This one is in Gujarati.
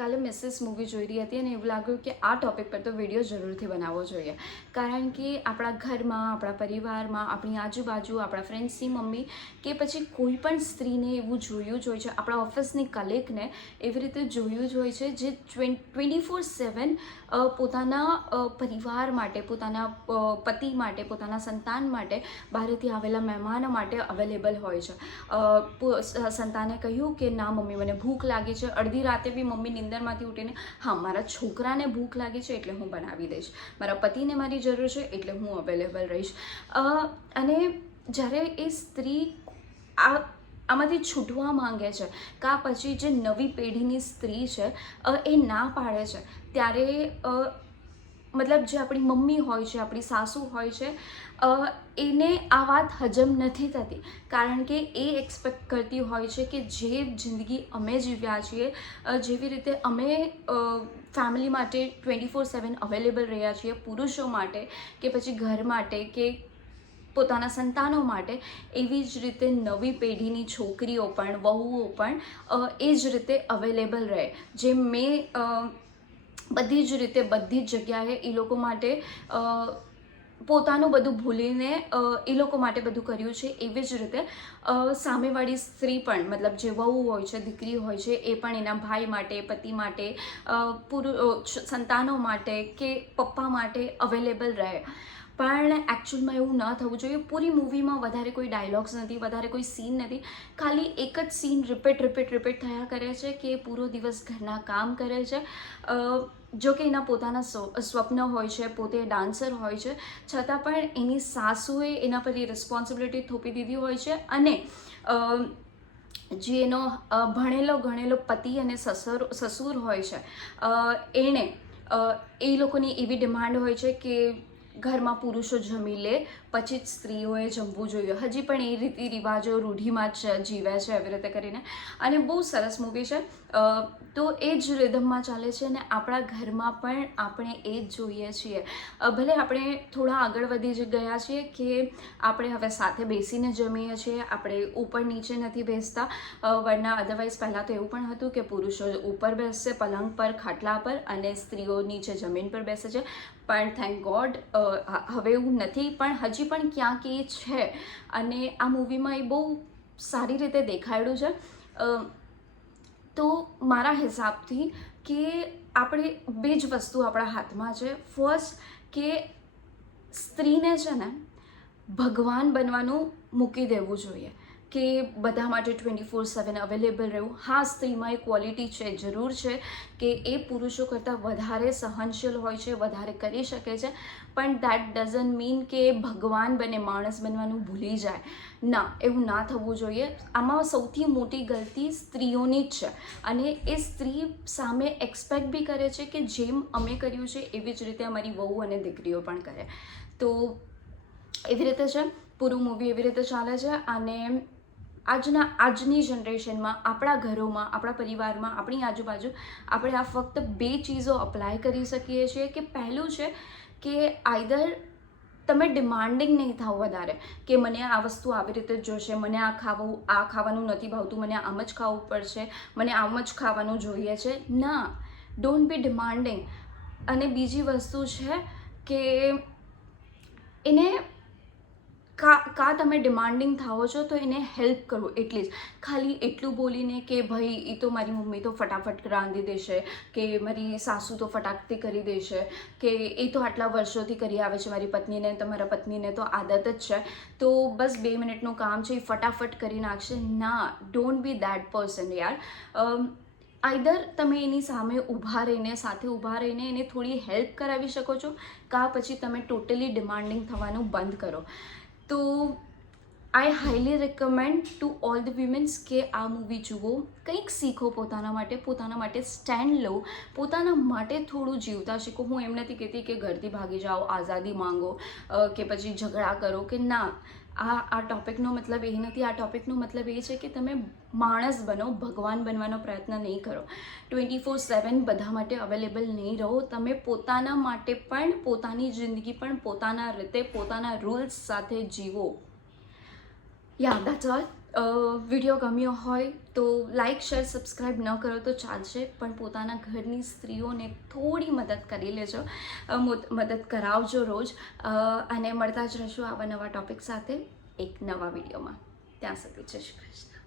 કાલે મિસિસ મૂવી જોઈ રહી હતી અને એવું લાગ્યું કે આ ટૉપિક પર તો વિડીયો જરૂરથી બનાવવો જોઈએ, કારણ કે આપણા ઘરમાં, આપણા પરિવારમાં, આપણી આજુબાજુ, આપણા ફ્રેન્ડ્સની મમ્મી કે પછી કોઈ પણ સ્ત્રીને એવું જોયું જ હોય છે, આપણા ઓફિસની કલીગને એવી રીતે જોયું જ હોય છે જે 24/7 પોતાના પરિવાર માટે, પોતાના પતિ માટે, પોતાના સંતાન માટે, બહારેથી આવેલા મહેમાનો માટે અવેલેબલ હોય છે. સંતાને કહ્યું કે ના મમ્મી મને ભૂખ લાગી છે, અડધી રાતે બી મમ્મી નીંદરમાંથી ઉઠીને હા મારા છોકરાને ભૂખ લાગી છે એટલે હું બનાવી દઈશ, મારા પતિને મારી જરૂર છે એટલે હું અવેલેબલ રહીશ. અને જ્યારે એ સ્ત્રી આમાંથી છૂટવા માંગે છે, કાં પછી જે નવી પેઢીની સ્ત્રી છે એ ના પાડે છે, ત્યારે મતલબ જે આપણી મમ્મી હોય છે, આપણી સાસુ હોય છે, એને આ વાત હજમ નથી થતી, કારણ કે એ એક્સપેક્ટ કરતી હોય છે કે જે જિંદગી અમે જીવ્યા છીએ, જેવી રીતે અમે ફેમિલી માટે 24/7 અવેલેબલ રહ્યા છીએ, પુરુષો માટે કે પછી ઘર માટે કે પોતાના સંતાનો માટે, એવી જ રીતે નવી પેઢીની છોકરીઓ પણ, વહુઓ પણ એ જ રીતે અવેલેબલ રહે. જે મેં બધી જ રીતે, બધી જ જગ્યાએ એ લોકો માટે પોતાનું બધું ભૂલીને એ લોકો માટે બધું કર્યું છે, એવી જ રીતે સામેવાળી સ્ત્રી પણ, મતલબ જે વહુ હોય છે, દીકરી હોય છે, એ પણ એના ભાઈ માટે, પતિ માટે, સંતાનો માટે કે પપ્પા માટે અવેલેબલ રહે. પણ એકચ્યુઅલમાં એવું ન થવું જોઈએ. પૂરી મૂવીમાં વધારે કોઈ ડાયલોગ્સ નથી, વધારે કોઈ સીન નથી, ખાલી એક જ સીન રિપીટ થયા કરે છે કે પૂરો દિવસ ઘરના કામ કરે છે. જો કે એના પોતાના સ્વપ્ન હોય છે, પોતે ડાન્સર હોય છે, છતાં પણ એની સાસુએ એના પર એ રિસ્પોન્સિબિલિટી થોપી દીધી હોય છે. અને જે એનો ભણેલો ગણેલો પતિ અને સસુર હોય છે, એણે એ લોકોની એવી ડિમાન્ડ હોય છે કે ઘરમાં પુરુષો જમી લે પછી જ સ્ત્રીઓએ જમવું જોઈએ. હજી પણ એ રીતિ રિવાજો રૂઢિમાં જ જીવે છે એવી રીતે કરીને. અને બહુ સરસ મૂવી છે. તો એ જ રિધમમાં ચાલે છે અને આપણા ઘરમાં પણ આપણે એ જ જોઈએ છીએ. ભલે આપણે થોડા આગળ વધી ગયા છીએ કે આપણે હવે સાથે બેસીને જમીએ છીએ, આપણે ઉપર નીચે નથી બેસતા, વરના અધરવાઇઝ પહેલાં તો એવું પણ હતું કે પુરુષો ઉપર બેસશે પલંગ પર, ખાટલા પર, અને સ્ત્રીઓ નીચે જમીન પર બેસે છે. પણ થેન્ક ગોડ હવે એવું નથી, પણ હજી પણ ક્યાંક એ છે. અને આ મૂવીમાં એ બહુ સારી રીતે દેખાડ્યું છે. તો મારા હિસાબથી કે આપણે બે જ વસ્તુ આપણા હાથમાં છે. ફર્સ્ટ કે સ્ત્રીને છે ને ભગવાન બનવાનું મૂકી દેવું જોઈએ કે બધા માટે 24/7 અવેલેબલ રહેવું. હા, સ્ત્રીમાં એ ક્વોલિટી છે, જરૂર છે કે એ પુરુષો કરતાં વધારે સહનશીલ હોય છે, વધારે કરી શકે છે, પણ દેટ ડઝન્ટ મીન કે ભગવાન બને, માણસ બનવાનું ભૂલી જાય. ના, એવું ના થવું જોઈએ. આમાં સૌથી મોટી ગલતી સ્ત્રીઓની જ છે, અને એ સ્ત્રી સામે એક્સપેક્ટ બી કરે છે કે જેમ અમે કર્યું છે એવી જ રીતે અમારી વહુ અને દીકરીઓ પણ કરે. તો એવી રીતે છે, પૂરું મૂવી એવી રીતે ચાલે છે. અને આજની જનરેશનમાં, આપણા ઘરોમાં, આપણા પરિવારમાં, આપણી આજુબાજુ આપણે આ ફક્ત બે ચીજો અપ્લાય કરી શકીએ છીએ. કે પહેલું છે કે આઈધર તમે ડિમાન્ડિંગ નહીં થાવ વધારે કે મને આ વસ્તુ આવી રીતે જ જોશે, મને આ ખાવાનું નથી ભાવતું, મને આમ જ ખાવું પડશે, મને આમ જ ખાવાનું જોઈએ છે. ના, ડોન્ટ બી ડિમાન્ડિંગ. અને બીજી વસ્તુ છે કે એને કાં તમે ડિમાન્ડિંગ થાઓ છો તો એને હેલ્પ કરો. એટલી જ, ખાલી એટલું બોલીને કે ભાઈ એ તો મારી મમ્મી તો ફટાફટ રાંધી દેશે, કે મારી સાસુ તો ફટાકથી કરી દેશે, કે એ તો આટલા વર્ષોથી કરી આવે છે, મારી પત્નીને, તમારા પત્નીને તો આદત જ છે, તો બસ 2 મિનિટનું કામ છે એ ફટાફટ કરી નાખશે. ના, ડોન્ટ બી દેટ પર્સન યાર. આઈધર તમે એની સામે સાથે ઊભા રહીને એને થોડી હેલ્પ કરાવી શકો છો, કાં પછી તમે ટોટલી ડિમાન્ડિંગ થવાનું બંધ કરો. તો I highly recommend to all the womens કે આ મૂવી જુઓ, કંઈક શીખો પોતાના માટે સ્ટેન્ડ લો, પોતાના માટે થોડું જીવતા શીખો. હું એમ નથી કહેતી કે ઘરથી ભાગી જાઓ, આઝાદી માંગો કે પછી ઝઘડા કરો, કે ના, આ ટોપિકનો મતલબ એ નથી. આ ટોપિકનો મતલબ એ છે કે તમે માણસ બનો, ભગવાન બનવાનો પ્રયત્ન નહીં કરો. 24/7 બધા માટે અવેલેબલ નહીં રહો. તમે પોતાના માટે પણ, પોતાની જિંદગી પણ પોતાના રીતે, પોતાના રૂલ્સ સાથે જીવો. યા, દેટ્સ ઓલ. વિડીયો ગમ્યો હોય તો લાઇક શેર સબસ્ક્રાઈબ ન કરો તો ચાલશે, પણ પોતાના ઘરની સ્ત્રીઓને થોડી મદદ કરી લેજો, મદદ કરાવજો રોજ. અને મળતા જ રહીશું આવા નવા ટૉપિક સાથે એક નવા વિડીયોમાં. ત્યાં સુધી જય શ્રી કૃષ્ણ.